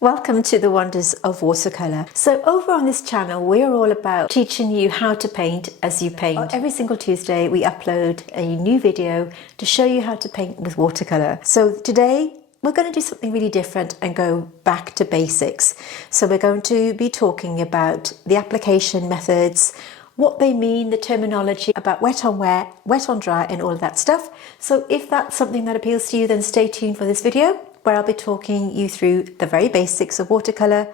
Welcome to the wonders of watercolour. So over on this channel, we're all about teaching you how to paint as you paint. Every single Tuesday, we upload a new video to show you how to paint with watercolour. So today, we're going to do something really different and go back to basics. So we're going to be talking about the application methods, what they mean, the terminology about wet on wet, wet on dry, and all of that stuff. So if that's something that appeals to you, then stay tuned for this video, where I'll be talking you through the very basics of watercolour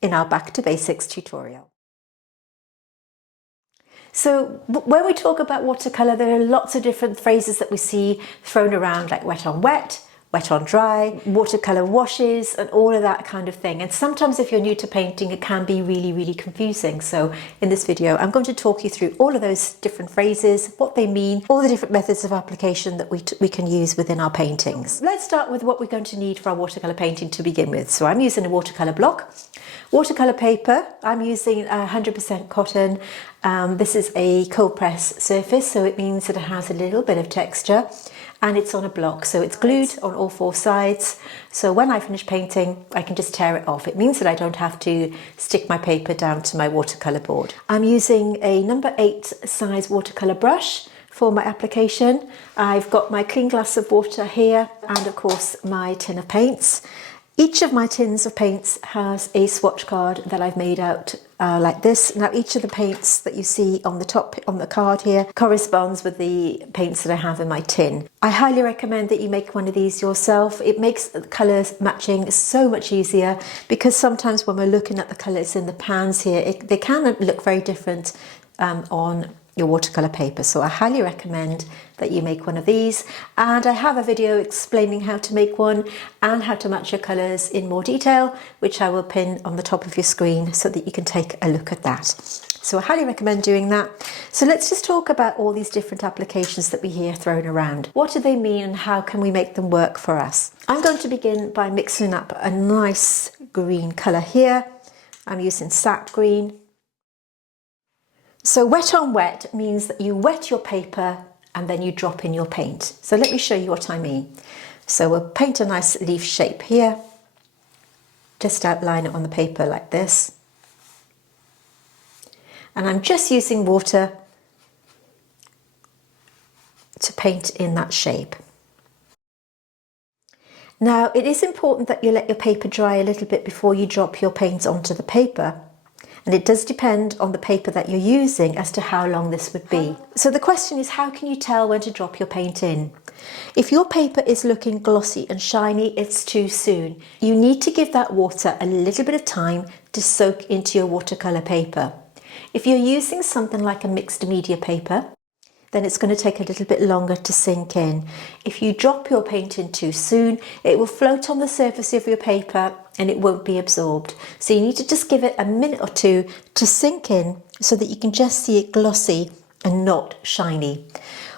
in our Back to Basics tutorial. So when we talk about watercolour, there are lots of different phrases that we see thrown around, like wet on dry, watercolour washes, and all of that kind of thing. And sometimes if you're new to painting, it can be really confusing. So in this video, I'm going to talk you through all of those different phrases, what they mean, all the different methods of application that we can use within our paintings. Let's start with what we're going to need for our watercolour painting to begin with. So I'm using a watercolour block. Watercolour paper, I'm using 100% cotton. This is a cold press surface, so it means that it has a little bit of texture. And it's on a block, so it's glued on all four sides. So when I finish painting, I can just tear it off. It means that I don't have to stick my paper down to my watercolour board. I'm using a number 8 size watercolour brush for my application. I've got my clean glass of water here, and of course my tin of paints. Each of my tins of paints has a swatch card that I've made out like this. Now each of the paints that you see on the top on the card here corresponds with the paints that I have in my tin. I highly recommend that you make one of these yourself. It makes the colours matching so much easier, because sometimes when we're looking at the colours in the pans here, they can look very different on your watercolour paper. So I highly recommend that you make one of these, and I have a video explaining how to make one and how to match your colours in more detail, which I will pin on the top of your screen so that you can take a look at that. So I highly recommend doing that. So let's just talk about all these different applications that we hear thrown around. What do they mean and how can we make them work for us? I'm going to begin by mixing up a nice green colour here. I'm using sap green. So wet on wet means that you wet your paper and then you drop in your paint. So let me show you what I mean. So we'll paint a nice leaf shape here. Just outline it on the paper like this. And I'm just using water to paint in that shape. Now it is important that you let your paper dry a little bit before you drop your paint onto the paper. And it does depend on the paper that you're using as to how long this would be. So the question is, how can you tell when to drop your paint in? If your paper is looking glossy and shiny, it's too soon. You need to give that water a little bit of time to soak into your watercolour paper. If you're using something like a mixed media paper, then it's going to take a little bit longer to sink in. If you drop your paint in too soon, it will float on the surface of your paper and it won't be absorbed. So you need to just give it a minute or two to sink in so that you can just see it glossy and not shiny.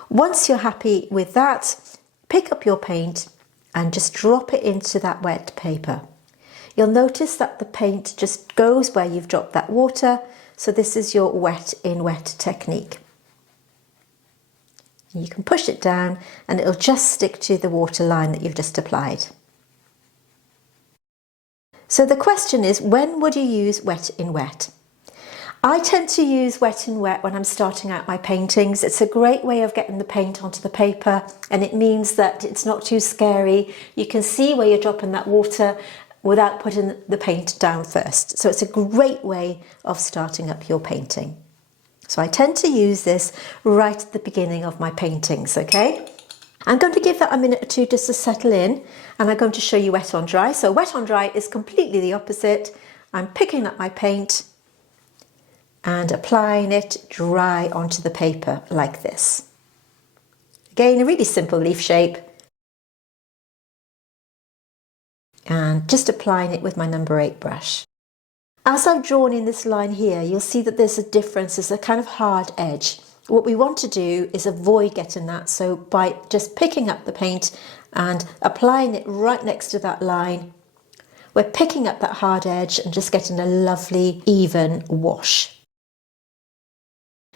Once you're happy with that, pick up your paint and just drop it into that wet paper. You'll notice that the paint just goes where you've dropped that water. So this is your wet in wet technique. You can push it down and it'll just stick to the water line that you've just applied. So the question is, when would you use wet in wet? I tend to use wet in wet when I'm starting out my paintings. It's a great way of getting the paint onto the paper, and it means that it's not too scary. You can see where you're dropping that water without putting the paint down first. So it's a great way of starting up your painting. So I tend to use this right at the beginning of my paintings, okay? I'm going to give that a minute or two just to settle in, and I'm going to show you wet on dry. So wet on dry is completely the opposite. I'm picking up my paint and applying it dry onto the paper like this. Again, a really simple leaf shape. And just applying it with my number 8 brush. As I've drawn in this line here, you'll see that there's a difference, there's a kind of hard edge. What we want to do is avoid getting that, so by just picking up the paint and applying it right next to that line, we're picking up that hard edge and just getting a lovely even wash.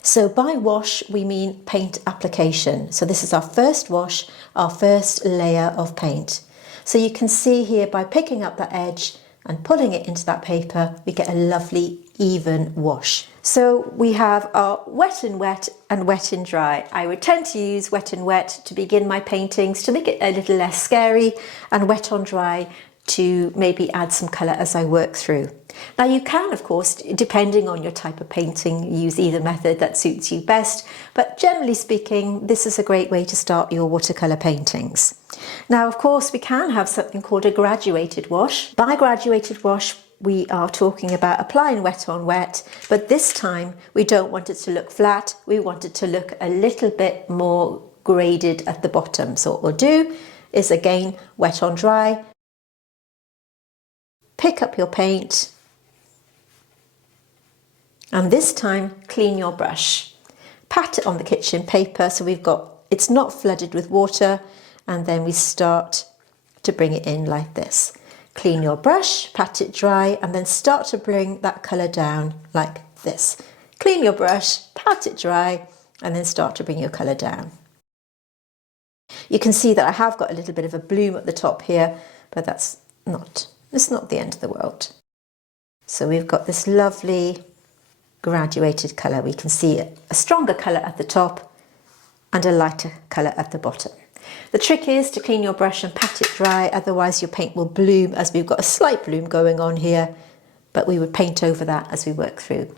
So by wash we mean paint application. So this is our first wash, our first layer of paint. So you can see here by picking up that edge and pulling it into that paper, we get a lovely even wash. So we have our wet and wet and wet and dry. I would tend to use wet and wet to begin my paintings to make it a little less scary, and wet on dry to maybe add some colour as I work through. Now you can, of course, depending on your type of painting, use either method that suits you best, but generally speaking, this is a great way to start your watercolour paintings. Now, of course, we can have something called a graduated wash. By graduated wash, we are talking about applying wet on wet, but this time we don't want it to look flat, we want it to look a little bit more graded at the bottom. So what we'll do is, again, wet on dry, pick up your paint, and this time clean your brush. Pat it on the kitchen paper so it's not flooded with water, and then we start to bring it in like this. Clean your brush, pat it dry, and then start to bring that colour down like this. Clean your brush, pat it dry, and then start to bring your colour down. You can see that I have got a little bit of a bloom at the top here, but it's not the end of the world. So we've got this lovely graduated colour. We can see a stronger colour at the top and a lighter colour at the bottom. The trick is to clean your brush and pat it dry, otherwise your paint will bloom, as we've got a slight bloom going on here, but we would paint over that as we work through.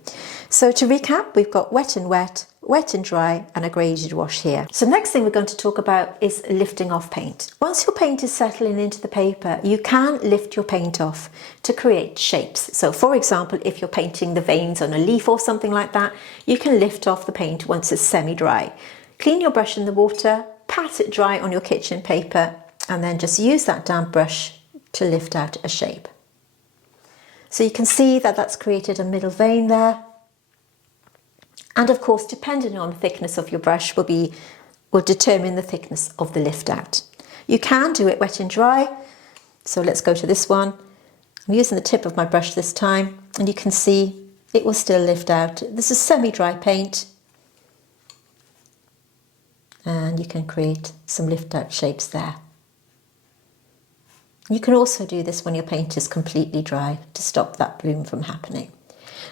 So to recap, we've got wet and wet, wet and dry, and a graded wash here. So next thing we're going to talk about is lifting off paint. Once your paint is settling into the paper, you can lift your paint off to create shapes. So for example, if you're painting the veins on a leaf or something like that, you can lift off the paint once it's semi-dry. Clean your brush in the water, pat it dry on your kitchen paper, and then just use that damp brush to lift out a shape. So you can see that that's created a middle vein there. And of course, depending on the thickness of your brush will determine the thickness of the lift out. You can do it wet and dry. So let's go to this one. I'm using the tip of my brush this time, and you can see it will still lift out. This is semi-dry paint, and you can create some lift out shapes there. You can also do this when your paint is completely dry to stop that bloom from happening.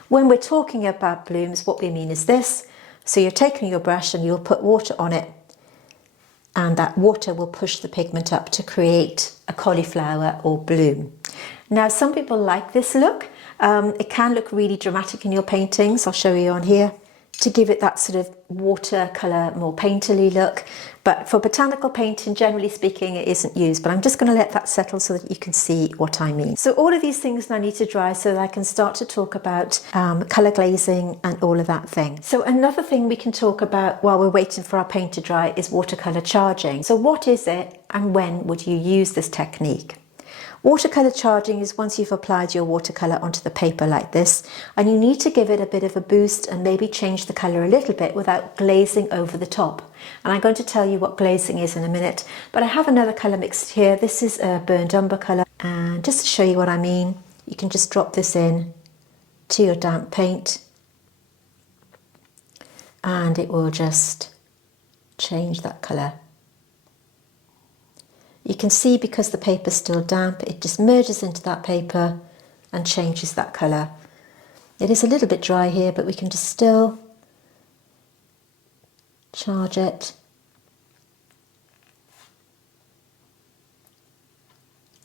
When we're talking about blooms, what we mean is this. So you're taking your brush and you'll put water on it, and that water will push the pigment up to create a cauliflower or bloom. Now, some people like this look. It can look really dramatic in your paintings. I'll show you on here, to give it that sort of watercolour, more painterly look. But for botanical painting, generally speaking, it isn't used. But I'm just going to let that settle so that you can see what I mean. So all of these things now need to dry so that I can start to talk about colour glazing and all of that thing. So another thing we can talk about while we're waiting for our paint to dry is watercolour charging. So what is it, and when would you use this technique? Watercolour charging is once you've applied your watercolour onto the paper like this, and you need to give it a bit of a boost and maybe change the colour a little bit without glazing over the top. And I'm going to tell you what glazing is in a minute, but I have another colour mixed here. This is a burnt umber colour, and just to show you what I mean, you can just drop this in to your damp paint and it will just change that colour. You can see, because the paper's still damp, it just merges into that paper and changes that colour. It is a little bit dry here, but we can just still charge it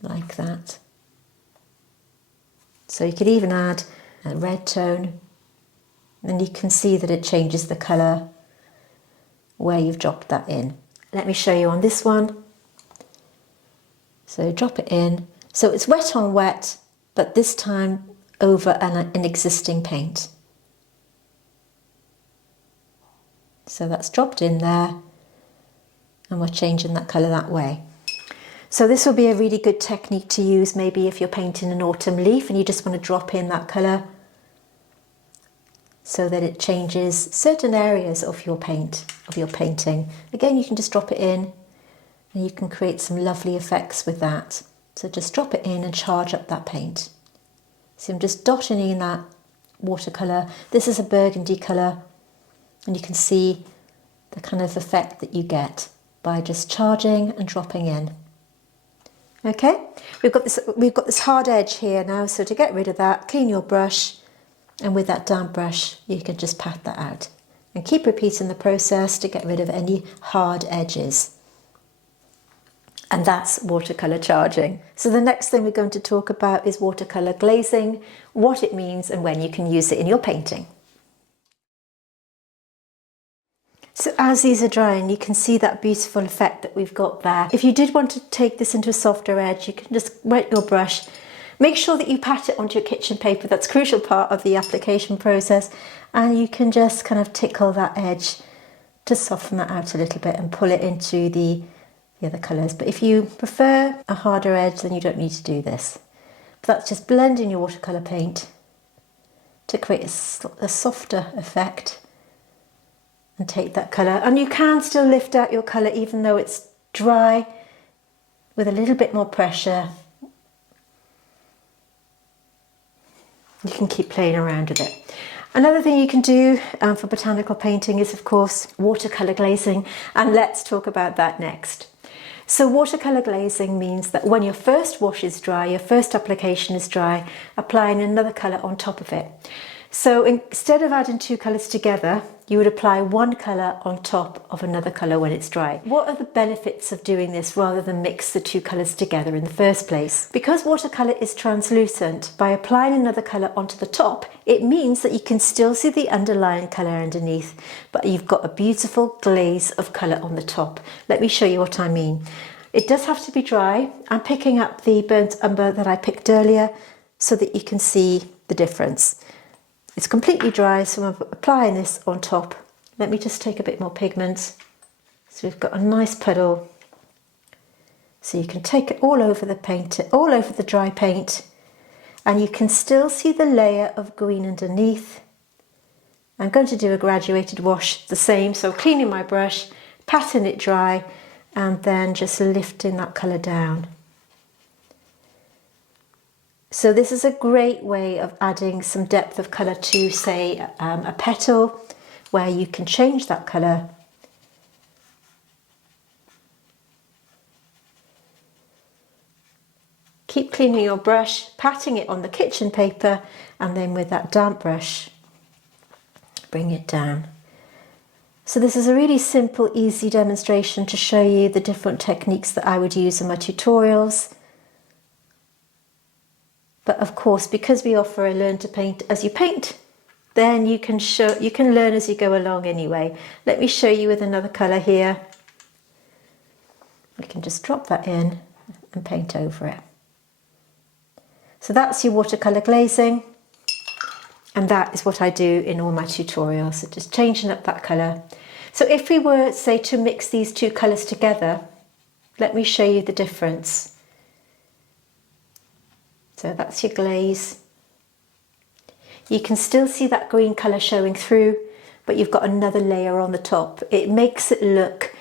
like that. So you could even add a red tone, and you can see that it changes the colour where you've dropped that in. Let me show you on this one. So drop it in. So it's wet on wet, but this time over an existing paint. So that's dropped in there, and we're changing that colour that way. So this will be a really good technique to use maybe if you're painting an autumn leaf and you just want to drop in that colour so that it changes certain areas of your painting. Again, you can just drop it in, and you can create some lovely effects with that. So just drop it in and charge up that paint. So I'm just dotting in that watercolour. This is a burgundy colour, and you can see the kind of effect that you get by just charging and dropping in. Okay, we've got this hard edge here now, so to get rid of that, clean your brush, and with that damp brush you can just pat that out and keep repeating the process to get rid of any hard edges. And that's watercolour charging. So the next thing we're going to talk about is watercolour glazing, what it means and when you can use it in your painting. So as these are drying, you can see that beautiful effect that we've got there. If you did want to take this into a softer edge, you can just wet your brush. Make sure that you pat it onto your kitchen paper. That's a crucial part of the application process. And you can just kind of tickle that edge to soften that out a little bit and pull it into the other colours. But if you prefer a harder edge, then you don't need to do this. But that's just blending your watercolour paint to create a softer effect. And take that colour, and you can still lift out your colour even though it's dry with a little bit more pressure. You can keep playing around with it. Another thing you can do for botanical painting is of course watercolour glazing, and let's talk about that next. So watercolour glazing means that when your first wash is dry, your first application is dry, applying another colour on top of it. So instead of adding two colours together, you would apply one colour on top of another colour when it's dry. What are the benefits of doing this rather than mix the two colours together in the first place? Because watercolour is translucent, by applying another colour onto the top, it means that you can still see the underlying colour underneath, but you've got a beautiful glaze of colour on the top. Let me show you what I mean. It does have to be dry. I'm picking up the burnt umber that I picked earlier so that you can see the difference. It's completely dry, so I'm applying this on top. Let me just take a bit more pigment. So we've got a nice puddle. So you can take it all over the paint, all over the dry paint, and you can still see the layer of green underneath. I'm going to do a graduated wash the same, so cleaning my brush, patting it dry, and then just lifting that colour down. So this is a great way of adding some depth of colour to, say, a petal, where you can change that colour. Keep cleaning your brush, patting it on the kitchen paper, and then with that damp brush, bring it down. So this is a really simple, easy demonstration to show you the different techniques that I would use in my tutorials. But of course, because we offer a learn to paint as you paint, then you can learn as you go along anyway. Let me show you with another colour here. You can just drop that in and paint over it. So that's your watercolour glazing, and that is what I do in all my tutorials, so just changing up that colour. So if we were, say, to mix these two colours together, let me show you the difference. So that's your glaze. You can still see that green colour showing through, but you've got another layer on the top. It makes it look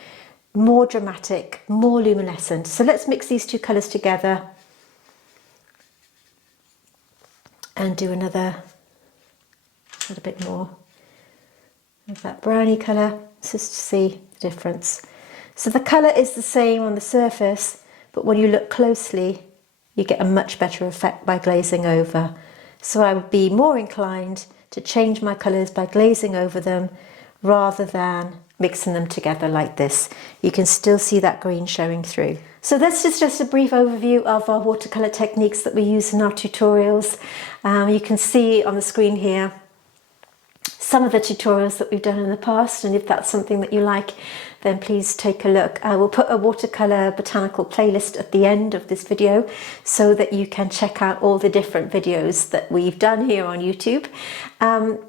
more dramatic, more luminescent. So let's mix these two colours together and do another, a little bit more of that brownie colour, just to see the difference. So the colour is the same on the surface, but when you look closely, you get a much better effect by glazing over. So I would be more inclined to change my colours by glazing over them rather than mixing them together like this. You can still see that green showing through. So this is just a brief overview of our watercolour techniques that we use in our tutorials. You can see on the screen here some of the tutorials that we've done in the past, and if that's something that you like, then please take a look. I will put a watercolour botanical playlist at the end of this video so that you can check out all the different videos that we've done here on YouTube.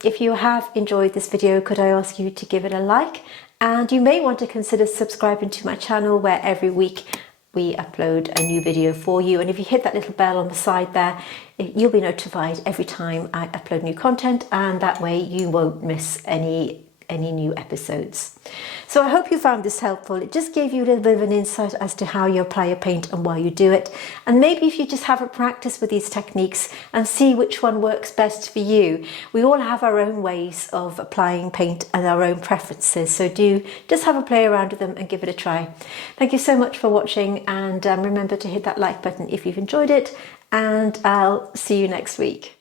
If you have enjoyed this video, could I ask you to give it a like? And you may want to consider subscribing to my channel, where every week we upload a new video for you. And if you hit that little bell on the side there, you'll be notified every time I upload new content, and that way you won't miss any any new episodes. So I hope you found this helpful. It just gave you a little bit of an insight as to how you apply your paint and why you do it. And maybe if you just have a practice with these techniques and see which one works best for you. We all have our own ways of applying paint and our own preferences. So do just have a play around with them and give it a try. Thank you so much for watching, and remember to hit that like button if you've enjoyed it, and I'll see you next week.